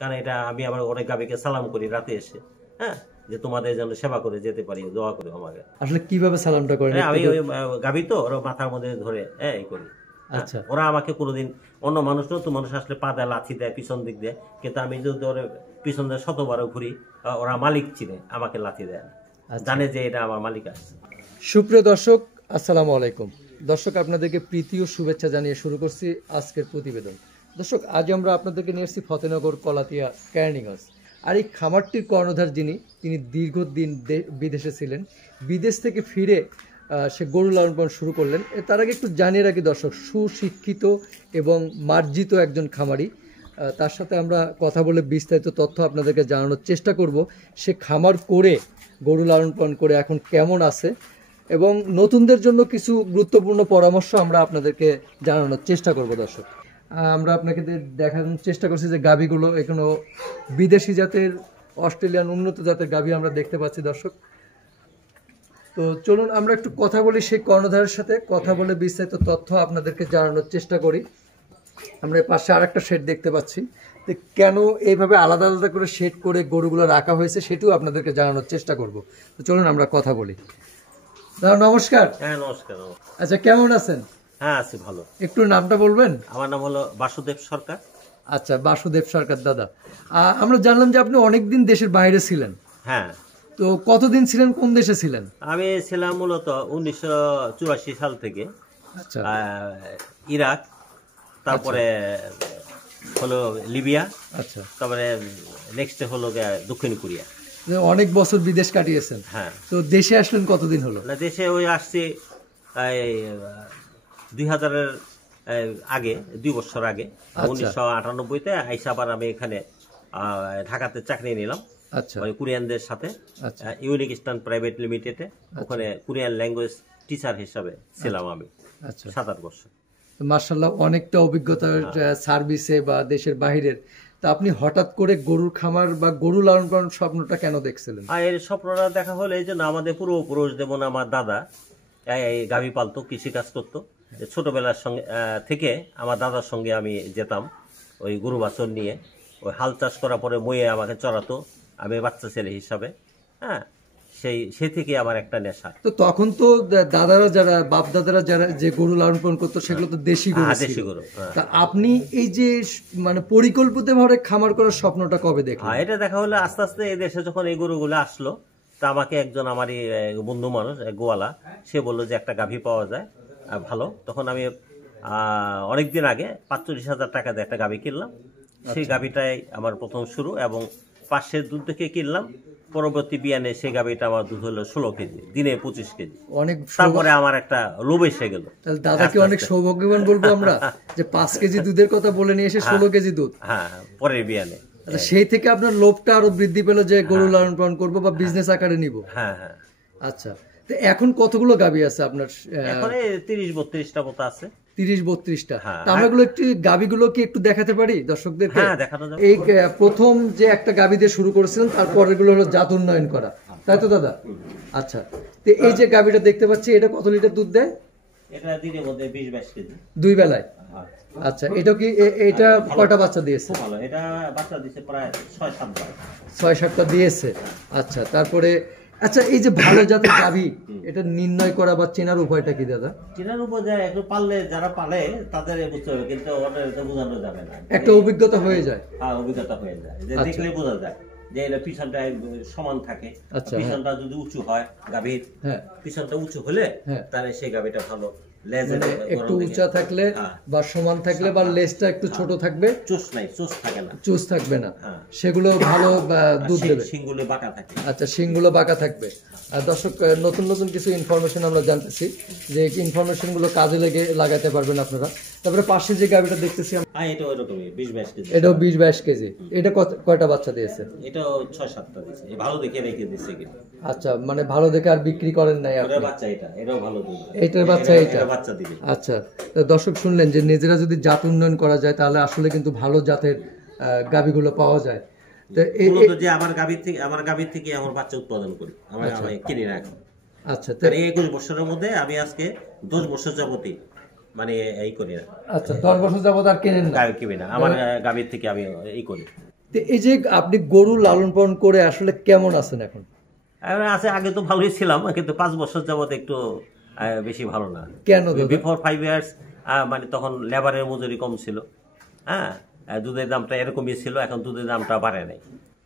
কারণ এটা আমি আবার অনেক গাভীকে সালাম করি রাতে এসে, হ্যাঁ, যে তোমাদের যেন সেবা করে যেতে পারি, দোয়া করে আমাকে। আসলে কিভাবে সালামটা করেন? আমি ওই গাভী তো ওরা মাথার মধ্যে ধরে এই করি। আচ্ছা, ওরা আমাকে কোনোদিন অন্য মানুষ, নতুন মানুষ আসলে পা দেয়, লাথি দেয় পিছন দিক দিয়ে, কিন্তু আমি যদি ওরা পিছন দিয়ে শতবারও ঘুরি, ওরা মালিক চিনে, আমাকে লাথি দেয় না, জানে যে এটা আমার মালিক আসছে। সুপ্রিয় দর্শক, আসসালামু আলাইকুম। দর্শক, আপনাদেরকে প্রীতি ও শুভেচ্ছা জানিয়ে শুরু করছি আজকের প্রতিবেদন। দর্শক, আজ আমরা আপনাদেরকে নিয়ে এসেছি ফতেনগর কলাতিয়া ক্যানিং হাউস। আর এই খামারটির কর্ণধার তিনি দীর্ঘদিন বিদেশে ছিলেন। বিদেশ থেকে ফিরে সে গরু লালন পালন শুরু করলেন। তার আগে একটু জানিয়ে রাখি দর্শক, সুশিক্ষিত এবং মার্জিত একজন খামারি। তার সাথে আমরা কথা বলে বিস্তারিত তথ্য আপনাদেরকে জানানোর চেষ্টা করব। সে খামার করে গরু লালন পালন করে এখন কেমন আছে এবং নতুনদের জন্য কিছু গুরুত্বপূর্ণ পরামর্শ আমরা আপনাদেরকে জানানোর চেষ্টা করব। দর্শক, আমরা আপনাকে দেখানোর চেষ্টা করছি যে গাভীগুলো এখনো বিদেশি জাতের, অস্ট্রেলিয়ান উন্নত জাতের গাভী আমরা দেখতে পাচ্ছি। দর্শক, তো চলুন আমরা একটু কথা বলি সেই কর্ণধারের সাথে, কথা বলে বিস্তারিত তথ্য আপনাদেরকে জানানোর চেষ্টা করি। আমরা পাশে আর একটা শেড দেখতে পাচ্ছি, তো কেন এইভাবে আলাদা আলাদা করে শেড করে গরুগুলো রাখা হয়েছে সেটাও আপনাদেরকে জানানোর চেষ্টা করব। তো চলুন আমরা কথা বলি। দাদা নমস্কার। হ্যাঁ নমস্কার। আচ্ছা, কেমন আছেন? হ্যাঁ আছি ভালো। একটু নামটা বলবেন? আমার নাম হলো বাসুদেব সরকার। আচ্ছা, বাসুদেব সরকার দাদা। আমরা জানলাম যে আপনি অনেকদিন দেশের বাইরে ছিলেন। হ্যাঁ। তো কতদিন ছিলেন, কোন দেশে ছিলেন? আমি ছিলাম মূলত 1984 সাল থেকে। আচ্ছা। ইরাক, তারপরে হলো লিবিয়া, আচ্ছা, তারপরে নেক্সট হলো দক্ষিণ কোরিয়া। অনেক বছর বিদেশ কাটিয়েছেন। হ্যাঁ। তো দেশে আসলেন কতদিন হলো? না, দেশে ওই আসছি 2000-এর আগে, 2 বছর আগে, 1998-তে আইসা আবার আমি এখানে ঢাকাতে চাকরি নিলাম। আচ্ছা। ওই কোরিয়ানদের সাথে, ইউনিক ইস্টার্ন প্রাইভেট লিমিটেডে, ওখানে কোরিয়ান ল্যাঙ্গুয়েজ টিচার হিসাবে ছিলাম আমি। আচ্ছা, 7-8 বছর। মাশাআল্লাহ, অনেকটা অভিজ্ঞতার সার্ভিসে বা দেশের বাইরের। তা আপনি হঠাৎ করে গরুর খামার বা গরু লালন পালন স্বপ্নটা কেন দেখছিলেন? এর স্বপ্নটা দেখা হলো এই জন্য, আমাদের পূর্বপুরুষ যেমন আমার দাদা এই গাভী পালতো, কৃষিকাজ করতো। ছোটবেলার সঙ্গে থেকে আমার দাদার সঙ্গে আমি যেতাম ওই গরু বাছর নিয়ে, ওই হাল চাষ করার পরে মইয়ে আমাকে চড়াতো, আমি বাচ্চা ছেলে হিসাবে। হ্যাঁ, সে থেকে আমার একটা নেশা। তো তখন তো দাদারা যারা, বাপ দাদারা যারা যে গরু লালন পালন করতো সেগুলো তো দেশি গরু। দেশি গরু। তা আপনি এই যে মানে পরিকল্পিতভাবে খামার করার স্বপ্নটা কবে দেখলেন? এটা দেখা হলো আস্তে আস্তে এই দেশে যখন এই গরুগুলো আসলো, তা আমাকে একজন আমারই বন্ধু মানুষ, গোয়ালা, সে বললো যে একটা গাভী পাওয়া যায় ভালো। তখন আমি অনেকদিন আগে 45,000 টাকা দিয়ে একটা গাভী কিনলাম। সেই গাভীটাই আমার প্রথম শুরু, এবং 5 দুধ থেকে কিনলাম। পরবর্তী বিয়ানে সেই গাভীটা আমার দুধ হলো 16 কেজি, দিনে 25 কেজি। অনেক। তারপরে আমার একটা লোভ এসে গেল। দাদাকে অনেক সৌভাগ্যবান বলবো আমরা যে 5 কেজি দুধের কথা বলে নিয়ে এসে 16 কেজি দুধ। হ্যাঁ, পরের বিয়ানে। আচ্ছা, সেই থেকে আপনার লোভটা আরো বৃদ্ধি পেল যে গরু লালন পালন করবো বা বিজনেস আকারে নিব। হ্যাঁ হ্যাঁ। আচ্ছা, তো এখন কতগুলো গাভী আছে আপনার? এখন 30-32টা মতো আছে। 30-32টা। আমরা এগুলো একটু গাভীগুলো কি একটু দেখাতে পারি দর্শকদেরকে? হ্যাঁ, দেখানো যাবে। এই প্রথম যে একটা গাভী দিয়ে শুরু করেছিলেন, তারপর এগুলো হলো জাত উন্নয়ন করা, তাই তো দাদা? আচ্ছা, তো এই যে গাভীটা দেখতে পাচ্ছি, এটা কত লিটার দুধ দেয়? এটা দিনের মধ্যে 20-22 কেজি, 2 বেলায়। আচ্ছা, এটা কি, এটা কয়টা বাচ্চা দিয়েছে? ভালো, এটা বাচ্চা দিয়েছে প্রায় 6-7টা। 6-7টা দিয়েছে। আচ্ছা, তারপরে আচ্ছা, এই যে ভালো জাতের গাভী, এটা নির্ণয় করা বা চেনার উপায়টা কি দাদা? চেনার উপায় যায় একটু পারলে, যারা পালে তাদের বুঝতে হবে, কিন্তু ওদের বোঝানো যাবে না। একটা অভিজ্ঞতা হয়ে যায়। হ্যাঁ, অভিজ্ঞতা হয়ে যায়, যে দেখলে বোঝা যায় যে এটা পিছনটা সমান থাকে। পিছনটা যদি উঁচু হয় গাভীর, পিছনটা উঁচু হলে তাহলে সেই গাভীটা ভালো। একটু উঁচা থাকলে বা সমান থাকলে বা লেজটা একটু ছোট থাকবে, চোষ নাই, চোষ থাকে না, চোষ থাকবে না, সেগুলো ভালো দুধ দেবে। শিংগুলো বাঁকা থাকে। আচ্ছা, শিংগুলো বাঁকা থাকবে। আর দর্শক, নতুন নতুন কিছু ইনফরমেশন আমরা জানতেছি, যে ইনফরমেশনগুলো কাজে লাগাতে পারবেন আপনারা। তারপরে পাশে যে গাভীটা দেখতেছি, এটা ওইরকমই 20-22 কেজি। এটাও 20-22 কেজি। এটা কয়টা বাচ্চা দিয়েছে? এটাও 6-7টা দিয়েছে। ভালো দেখে রেখে দিয়েছে কিন্তু। আচ্ছা, মানে ভালো দেখে আর বিক্রি করেন নাই আপনি? বাচ্চা এটাও ভালো দুধ। এটার বাচ্চা বাচ্চা দিবে। আচ্ছা, দর্শক শুনলেন যে নিজেরা যদি জাত উন্নয়ন করা যায় তাহলে আসলে কিন্তু ভালো জাতের গাভীগুলো পাওয়া যায়। তো মূলত যে আমার গাভীর থেকে আমার বাচ্চা উৎপাদন করি, আমি কিনে রাখি। আচ্ছা, তো 21 বছরের মধ্যে আমি আজকে 10 বছর যাবতই মানে এই করি না। আচ্ছা, 10 বছর যাবত আর কিনেন না? কিনি না, আমার গাভীর থেকে আমি এই করি। তো এই যে আপনি গরু লালন পালন করে আসলে কেমন আছেন এখন? এখন আছে, আগে তো ভালোই ছিলাম, কিন্তু 5 বছর যাবত একটু বেশি ভালো না। কেন দাদা? বিফোর 5 ইয়ার্স মানে তখন লেবারের মজুরি কম ছিল, হ্যাঁ, দুধের দামটা এরকমই ছিল, এখন দুধের দামটা বাড়ে নাই,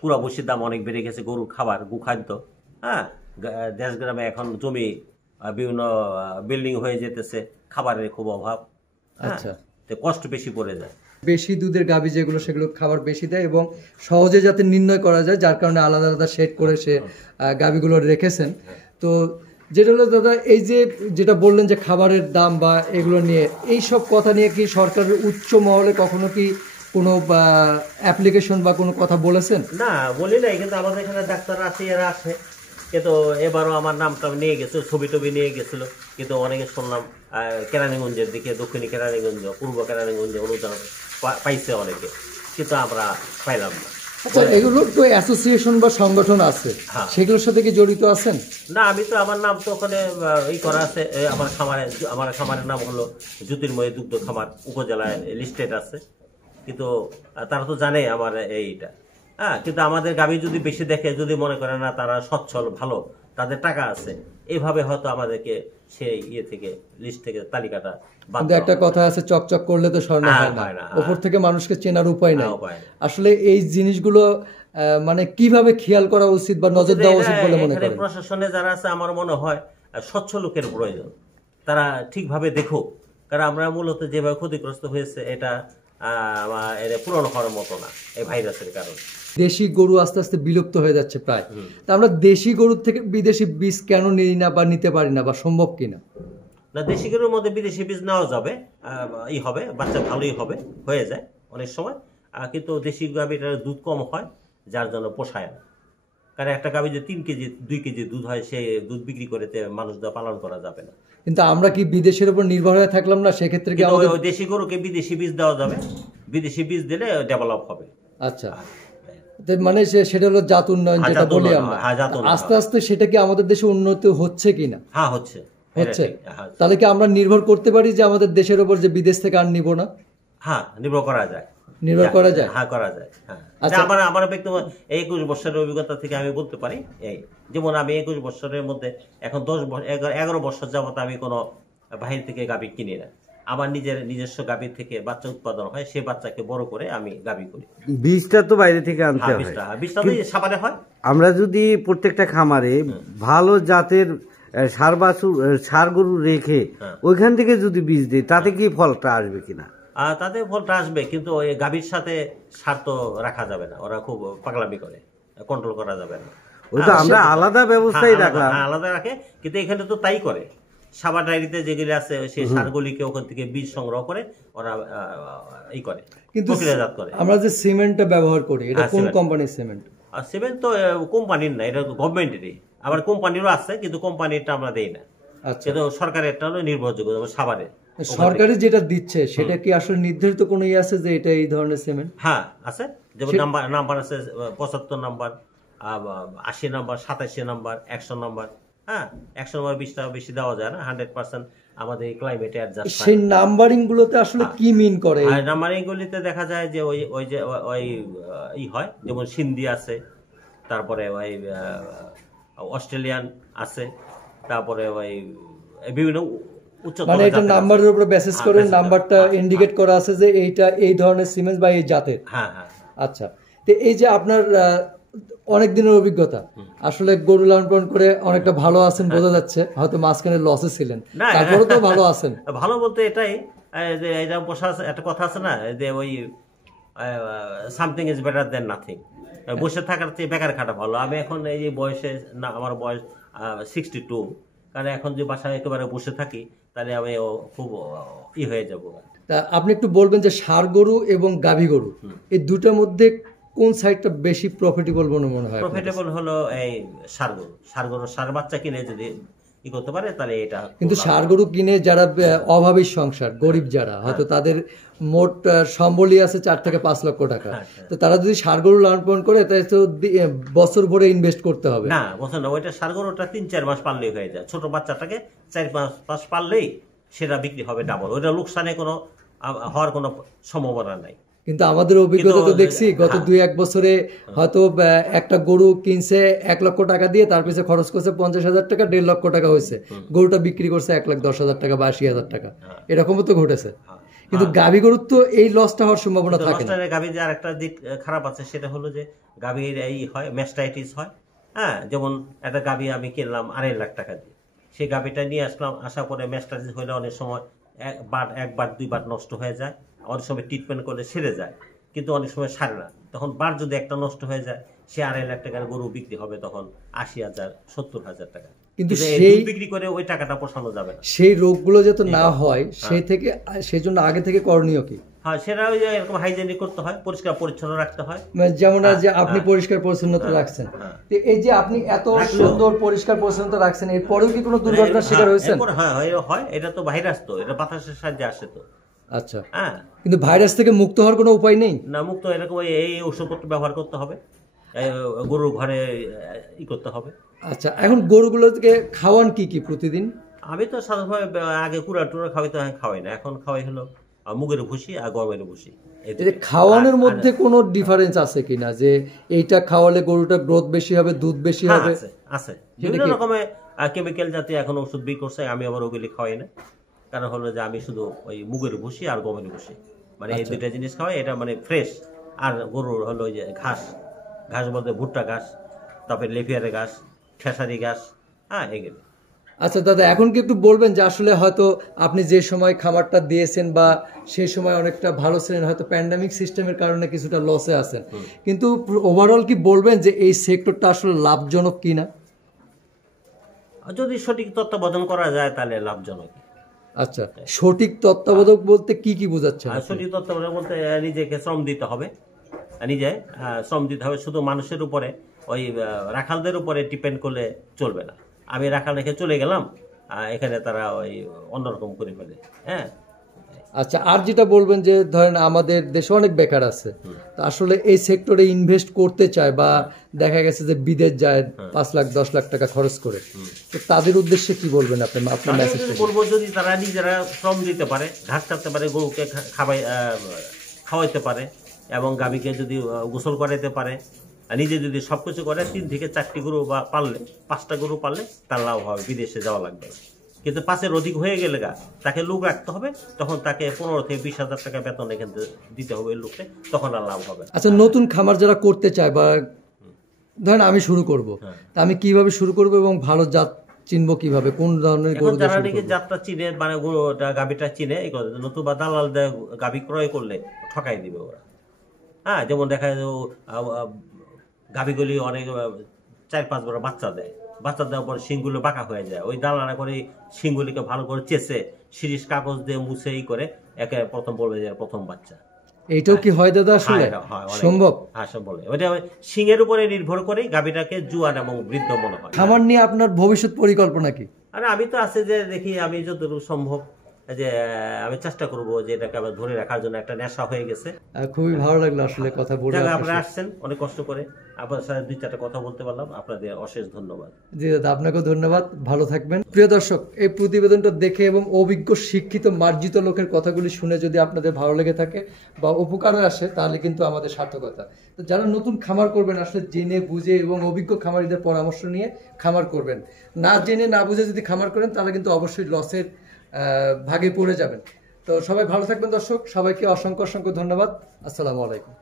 পুরা ভুসির দাম অনেক বেড়ে গেছে, গরুর খাবার গোখাদ্য, হ্যাঁ, দেশ গ্রামে এখন জমি বিভিন্ন বিল্ডিং হয়ে যেতেছে, খাবারের খুব অভাব, হ্যাঁ, আচ্ছা, তো কষ্ট বেশি পড়ে যায়। বেশি দুধের গাভী যেগুলো সেগুলো খাবার বেশি দেয় এবং সহজে যাতে নির্ণয় করা যায়, যার কারণে আলাদা আলাদা শেড করে সে গাভীগুলো রেখেছেন। তো যেটা হলো দাদা, এই যে যেটা বললেন যে খাবারের দাম বা এগুলো নিয়ে, এই সব কথা নিয়ে কি সরকারের উচ্চ মহলে কখনো কি কোনো অ্যাপ্লিকেশন বা কোনো কথা বলেছেন? না, বলি নাই, কিন্তু আমাদের এখানে ডাক্তার আছে, এরা আছে, কিন্তু এবারও আমার নামটা নিয়ে গেছিল, ছবি টবি নিয়ে গেছিল, কিন্তু অনেকে শুনলাম কেরানীগঞ্জের দিকে, দক্ষিণী কেরানীগঞ্জ, পূর্ব কেরানীগঞ্জে অনুদান পাইছে অনেকে, কিন্তু আমরা পাইলাম না। আচ্ছা, এগুলোর তো অ্যাসোসিয়েশন বা সংগঠন আছে, হ্যাঁ। সেগুলোর সাথে কি জড়িত আছেন? না, আমি তো, আমার নাম তো ওখানে ই করা আছে, আমার খামারের নাম হলো জ্যোতির্ময় দুগ্ধ খামার, উপজেলায় লিস্টেড আছে, কিন্তু তারা তো জানে আমার এইটা, হ্যাঁ, কিন্তু আমাদের গাভী যদি বেশি দেখে, যদি মনে করে না তারা সচ্ছল ভালো, তাদের টাকা আছে, এইভাবে হয়তো আমাদেরকে সেই ইয়ে থেকে, লিস্ট থেকে তালিকাটা বাদ কিন্তু দেওয়া একটা হবে। কথা আছে, চকচক করলে তো স্বর্ণ হ্যাঁ, হয় না, হয় না, ওপর থেকে মানুষকে চেনার উপায় নাই। উপায় নেই। আসলে এই জিনিসগুলো মানে কিভাবে খেয়াল করা উচিত বা নজর দেওয়া উচিত বলে মনে এখানে করেন? প্রশাসনে যারা আছে, আমার মনে হয় স্বচ্ছ লোকের প্রয়োজন, তারা ঠিকভাবে দেখুক, কারণ আমরা মূলত যেভাবে ক্ষতিগ্রস্ত হয়েছে, এটা এটা পূরণ হওয়ার মতো না এই ভাইরাসের কারণে। দেশি গরু আস্তে আস্তে বিলুপ্ত হয়ে যাচ্ছে প্রায়, তা আমরা দেশি গরুর থেকে বিদেশি বীজ কেন নিই না বা নিতে পারি না, বা সম্ভব কিনা? না, দেশি গরুর মধ্যে বিদেশি বীজ নেওয়া যাবে, ই হবে, বাচ্চা ভালোই হবে, হয়ে যায় অনেক সময়, কিন্তু দেশি গাভীটার দুধ কম হয়, যার জন্য পোষায় না, কারণ একটা গাভী যে 3 কেজি 2 কেজি দুধ হয়, সে দুধ বিক্রি করে মানুষদের পালন করা যাবে না। কিন্তু আমরা কি বিদেশের উপর নির্ভর হয়ে থাকলাম না, সেক্ষেত্রে কি কিন্তু আমাদের? ওই দেশি গরুকে বিদেশি বীজ দেওয়া যাবে, বিদেশি বীজ দিলে ডেভেলপ হবে। আচ্ছা, তো মানে সেটা হলো জাত উন্নয়ন, হ্যাঁ, যেটা জাত বলি উন্নয়ন, আমরা, হ্যাঁ, জাত উন্নয়ন আস্তে আস্তে সেটা কি আমাদের দেশে উন্নতি হচ্ছে কিনা? হ্যাঁ, হচ্ছে। হচ্ছে। এটা ঠিক, হ্যাঁ। তাহলে কি আমরা নির্ভর করতে পারি যে আমাদের দেশের উপর, যে বিদেশ থেকে আর নিব না? হ্যাঁ, নির্ভর করা যায়। নির্ভর করা যায়? হ্যাঁ, করা যায়, হ্যাঁ। আচ্ছা। আমার ব্যক্তিগত 21 বছরের অভিজ্ঞতা থেকে আমি বলতে পারি, এই যেমন আমি 21 বছরের মধ্যে এখন 11 বছর যাবত আমি কোনো বাহির থেকে গাভী কিনি না, আমার নিজস্ব গাভীর থেকে বাচ্চা উৎপাদন হয়, সে বাচ্চাকে বড় করে আমি গাভী করি। বীজটা তো বাইরে থেকে আনতে হ্যাঁ, হয়। বীজটা তো সাবারে হয়। আমরা যদি প্রত্যেকটা খামারে ভালো জাতের ষাঁড় গরু রেখে ওইখান থেকে যদি বীজ দিই, তাতে কি ফলটা আসবে কিনা? তাতে ফলটা আসবে, কিন্তু ওই গাভীর সাথে সার তো রাখা যাবে না, ওরা খুব পাগলামি করে, কন্ট্রোল করা যাবে না। ওই তো আমরা আলাদা ব্যবস্থাই রাখলাম। আলাদা রাখে, কিন্তু এখানে তো তাই করে, সাবার ডায়েরিতে যেগুলি আছে, সেই সারগুলিকে ওখান থেকে বীজ সংগ্রহ করে ওরা ই করে, কিন্তু প্রক্রিয়াজাত করে। আমরা যে সিমেন্টটা ব্যবহার করি, এটা হ্যাঁ, কোন সিমেন্ট। কোম্পানির সিমেন্ট? আর সিমেন্ট তো কোম্পানির না, এটা গভর্নমেন্টেরই, আবার কোম্পানিরও আছে, কিন্তু কোম্পানিটা আমরা দেই না, আচ্ছা, কিন্তু সরকারেরটা হলো নির্ভরযোগ্য, যেমন সাবারে। সরকারি যেটা দিচ্ছে সেটা কি আসলে নির্ধারিত কোনো ইয়ে আছে যে এটা এই ধরনের সিমেন্ট? হ্যাঁ, আছে, যেমন নাম্বার আছে 75 নাম্বার, 80 নাম্বার, 87 নাম্বার, 100 নাম্বার, হ্যাঁ, 100 নাম্বার 20 টাকা বেশি দেওয়া যায় না, 100% আমাদের ক্লাইমেটে অ্যাডজাস্ট হয়। সেই নাম্বারিং গুলোতে আসলে কি মিন করে? আর নাম্বারিং গুলিতে দেখা যায় যে ওই ই হয়, যেমন সিন্ধি আছে, তারপরে ওই অস্ট্রেলিয়ান আছে, তারপরে ওই বিভিন্ন উচ্চতর মানে এটা জাতের আছে। নাম্বারের উপর বেসিস করে হ্যাঁ, নাম্বারটা ইন্ডিকেট করা আছে যে এইটা এই ধরনের সিমেন্ট বা এই জাতের। হ্যাঁ, হ্যাঁ। আচ্ছা, তো এই যে আপনার অনেক দিনের অভিজ্ঞতা, আসলে গরু লালন পালন করে অনেকটা ভালো আছেন বোঝা যাচ্ছে, হয়তো মাঝখানে লসে ছিলেন, না, তারপরে তো ভালো আছেন। ভালো বলতে এটাই, যে এটা বসা একটা কথা আছে না, যে ওই something is better then nothing, বসে থাকার চেয়ে বেকার খাটা ভালো। আমি এখন এই যে বয়সে, না, আমার বয়স 62, কারণ এখন যে বাসায় একেবারে বসে থাকি, তাহলে আমি খুব হয়ে যাবো। তা আপনি একটু বলবেন যে ষাঁড় গরু এবং গাভী গরু, এই দুটার মধ্যে কোন সাইডটা বেশি প্রফিটেবল মনে হয় আপনার কাছে? প্রফিটেবল হলো এই ষাঁড় গরু, ষাঁড় বাচ্চা কিনে যদি ই করতে পারে, তাহলে এটা। কিন্তু ষাঁড় গরু কিনে যারা অভাবী সংসার, গরিব যারা, হয়তো তাদের মোট সম্বলই আছে 4 থেকে 5 লক্ষ টাকা, তো তারা যদি ষাঁড় গরু লালন পালন করে, তাই তো বছর ভরে ইনভেস্ট করতে হবে না, বলছেন না, ওইটা ষাঁড় গরুটা 3-4 মাস পাললেই হয়ে যায়, ছোট বাচ্চাটাকে 4-5 মাস পাললেই সেটা বিক্রি হবে ডাবল, ওইটা লোকসানে কোনো হওয়ার কোনো সম্ভাবনা নাই। কিন্তু আমাদের অভিজ্ঞতা তো দেখছি গত 2-1 বছরে হয়তো একটা গরু কিনছে 1 লক্ষ টাকা দিয়ে, তার পিছনে খরচ করছে 50,000 টাকা, 1.5 লক্ষ টাকা হয়েছে, গরুটা বিক্রি করছে 1,10,000 টাকা বা 80,000 টাকা, এরকমও তো ঘটেছে। কিন্তু গাভী গরুর তো এই লসটা হওয়ার সম্ভাবনা থাকে না। গাভীর যে আরেকটা দিক খারাপ আছে সেটা হলো যে গাভীর এই হয় ম্যাস্টাইটিস হয়। হ্যাঁ, যেমন একটা গাভী আমি কিনলাম 2.5 লাখ টাকা দিয়ে, সেই গাভীটা নিয়ে আসলাম, আসার পরে ম্যাস্টাইটিস হলে অনেক সময় একবার 2বার নষ্ট হয়ে যায়, অনেক সময় ট্রিটমেন্ট করলে সেরে যায়, কিন্তু অনেক সময় সারে না। তখন বার যদি একটা নষ্ট হয়ে যায়, সে 2.5 লাখ টাকার গরু বিক্রি হবে তখন 80,000 70,000 টাকা, কিন্তু সেই বিক্রি করে ওই টাকাটা পোষানো যাবে না। সেই রোগগুলো যাতে না হয় সেই জন্য আগে থেকে করণীয় কি? হ্যাঁ, সেটা ওই যে এরকম হাইজেনিক করতে হয়, পরিষ্কার পরিচ্ছন্ন রাখতে হয়। যেমন যে আপনি পরিষ্কার পরিচ্ছন্নতা রাখছেন, এই যে আপনি এত সুন্দর পরিষ্কার পরিচ্ছন্নতা রাখছেন, এরপরেও কি কোনো দুর্ঘটনার শিকার হয়েছেন? হ্যাঁ, হয়। এটা তো ভাইরাস, তো এটা বাতাসের সাহায্যে আসে তো। আচ্ছা, হ্যাঁ, কিন্তু ভাইরাস থেকে মুক্ত হওয়ার কোনো উপায় নেই? না, মুক্ত এরকম এই ওষুধপত্র ব্যবহার করতে হবে, গরুর ঘরে করতে হবে। আচ্ছা, এখন গরুগুলোকে খাওয়ান কি কি প্রতিদিন? আমি তো সাধারণত আগে কুড়া টুড়া খাওয়াই না, এখন খাওয়াই হলো মুগের ভুসি আর গমের ভুসি। খাওয়ানোর মধ্যে কোনো ডিফারেন্স আছে কিনা, যে এইটা খাওয়ালে গরুটা গ্রোথ বেশি হবে, দুধ বেশি হবে? আছে, বিভিন্ন রকমের কেমিক্যাল জাতীয় এখন ওষুধ বিক্রি করছে, আমি আবার ওগুলি খাওয়াই না। কারণ হলো যে আমি শুধু ওই মুগের ভুসি আর গমের ভুসি, মানে এই দুইটা জিনিস খাওয়াই, এটা মানে ফ্রেশ। আর গরুর হলো ওই যে ঘাস বলতে ভুট্টা ঘাস, তারপরে লেফিয়ারের ঘাস, খেসারি ঘাস, হ্যাঁ, এগুলো। আচ্ছা দাদা, এখন কি একটু বলবেন যে আসলে হয়তো আপনি যে সময় খামারটা দিয়েছেন বা সেই সময় অনেকটা ভালো ছিলেন, হয়তো প্যান্ডামিক সিস্টেমের কারণে কিছুটা লসে আছেন, কিন্তু ওভারঅল কি বলবেন যে এই সেক্টরটা আসলে লাভজনক কিনা? যদি সঠিক তত্ত্বাবধান করা যায় তাহলে লাভজনক। আচ্ছা, সঠিক তত্ত্বাবধান বলতে কি কি বোঝাচ্ছেন? সঠিক তত্ত্বাবধান বলতে নিজেকে শ্রম দিতে হবে, শুধু মানুষের উপরে, ওই রাখালদের উপরে ডিপেন্ড করলে চলবে না। আমি রাখাল রেখে চলে গেলাম, এখানে তারা ওই অন্যরকম করে ফেলে। হ্যাঁ, আচ্ছা, আর যেটা বলবেন যে ধরেন আমাদের দেশে অনেক বেকার আছে, তো আসলে এই সেক্টরে ইনভেস্ট করতে চায় বা দেখা গেছে যে বিদেশ যায় 5 লাখ 10 লাখ টাকা খরচ করে, তো তাদের উদ্দেশ্যে কি বলবেন আপনি? আপনার মেসেজটা বলবো, যদি তারা নিজেরা শ্রম দিতে পারে, ঘাস কাটতে পারে, গরুকে খাওয়াইতে পারে, এবং গাভীকে যদি গোসল করাইতে পারে, নিজে যদি সবকিছু করে, 3 থেকে 4টি গরু বা পারলে 5টা গরু পারলে তার লাভ হবে, বিদেশে যাওয়া লাগবে না। কিন্তু 5-এর অধিক হয়ে গেলে তাকে লোক রাখতে হবে, তখন তাকে 15 থেকে 20,000 টাকা বেতন এখান থেকে দিতে হবে লোককে, তখন আর লাভ হবে। আচ্ছা, নতুন খামার যারা করতে চায় বা ধরেন আমি শুরু করব, তা আমি কিভাবে শুরু করব এবং ভালো জাত চিনবো কিভাবে, কোন ধরনের গরু? যারা নাকি জাতটা চিনে, মানে গাভীটা চিনে, নতুবা দালাল গাভী ক্রয় করলে ঠকাই দিবে ওরা। হ্যাঁ, যেমন দেখা যায় গাভীগুলি অনেক 4-5 বার বাচ্চা দেওয়ার পর শিংগুলো বাঁকা হয়ে যায়, ওই দালানা করে শিংগুলিকে ভালো করে চেষে শিরিষ কাগজ দিয়ে মুছে করে একে প্রথম বলবে যে প্রথম বাচ্চা। এইটাও কি হয় দাদা আসলে সম্ভব? হ্যাঁ, সম্ভব। ওইটা শিংয়ের উপরে নির্ভর করে গাভীটাকে জুয়ান এবং বৃদ্ধ মনে হয়। খামার নিয়ে আপনার ভবিষ্যৎ পরিকল্পনা কি? আরে আমি তো আছে যে দেখি, আমি যতটুকু সম্ভব যে আমি চেষ্টা করবো যে এটাকে আবার ধরে রাখার জন্য, একটা নেশা হয়ে গেছে। খুবই ভালো লাগলো আসলে কথা বলে, আপনারা আসছেন অনেক কষ্ট করে, আপনার সাথে 2-4টা কথা বলতে পারলাম, আপনাদের অশেষ ধন্যবাদ। জি দাদা, আপনাকেও ধন্যবাদ, ভালো থাকবেন। প্রিয় দর্শক, এই প্রতিবেদনটা দেখে এবং অভিজ্ঞ শিক্ষিত মার্জিত লোকের কথাগুলি শুনে যদি আপনাদের ভালো লেগে থাকে বা উপকারে আসে, তাহলে কিন্তু আমাদের সার্থকতা। তো যারা নতুন খামার করবেন, আসলে জেনে বুঝে এবং অভিজ্ঞ খামারিদের পরামর্শ নিয়ে খামার করবেন। না জেনে না বুঝে যদি খামার করেন, তাহলে কিন্তু অবশ্যই লসের ভাগে পড়ে যাবেন। তো সবাই ভালো থাকবেন দর্শক, সবাইকে অসংখ্য ধন্যবাদ। আসসালামু আলাইকুম।